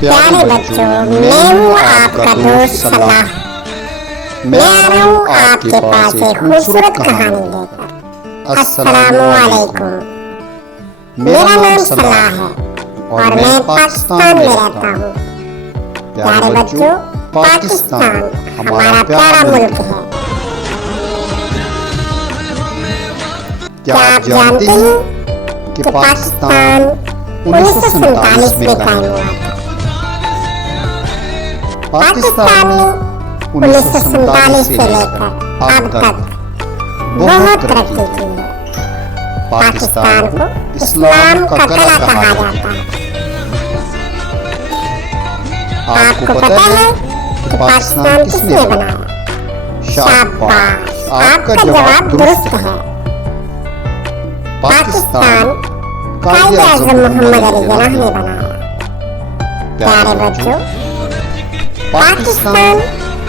प्यारे बच्चों, मैं हूँ आपका दोस्त सलाह। मैं आ रहा हूँ आपके पास एक खूबसूरत कहानी लेकर। अस्सलामुअलैकुम। मेरा नाम सलाह है और मैं पाकिस्तान में रहता हूँ। प्यारे बच्चों, पाकिस्तान हमारा प्यारा मुल्क है। क्या आप जानते हैं कि पाकिस्तान 1947 में कायम हुआ था। पाकिस्तान ने 1947 से लेकर अब तक बहुत तरक्की की है। पाकिस्तान को इस्लाम का कला कहा जाता है। आपको पता है कि पाकिस्तान किसने बनाया? शाबाश, आपका जवाब दुरुस्त है। पाकिस्तान कायदे आज़म मोहम्मद अली जिन्नाह ने बनाया। प्यारे बच्चों, पाकिस्तान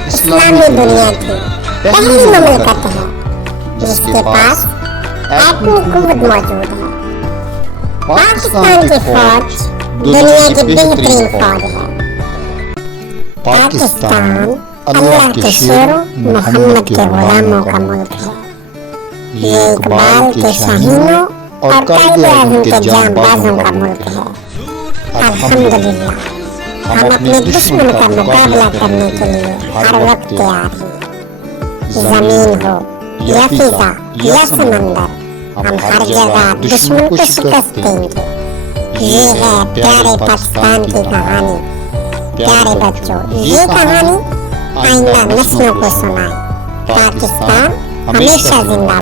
इस्लामी दुनिया की पहली मुल्क है जिसके पास एटमी कुव्वत मौजूद है। पाकिस्तान की फौज दुनिया की बेहतरीन फौज है। पाकिस्तान अल्लाह के शेरों मोहम्मद के गुलामों का मुल्क है। ये इकबाल के शाहीनों और कायदे आज़म के जांबाजों का मुल्क है। अल्हम्दुलिल्लाह, हम अपने दुश्मन का मुकाबला करने के लिए हर वक्त तैयार हैं। जमीन हो या फिजा या समंदर, हम हर जगह दुश्मन को शिकस्त देंगे। ये है प्यारे पाकिस्तान की कहानी। प्यारे बच्चों, ये कहानी आइंदा नस्लों को सुनाएं। पाकिस्तान हमेशा जिंदा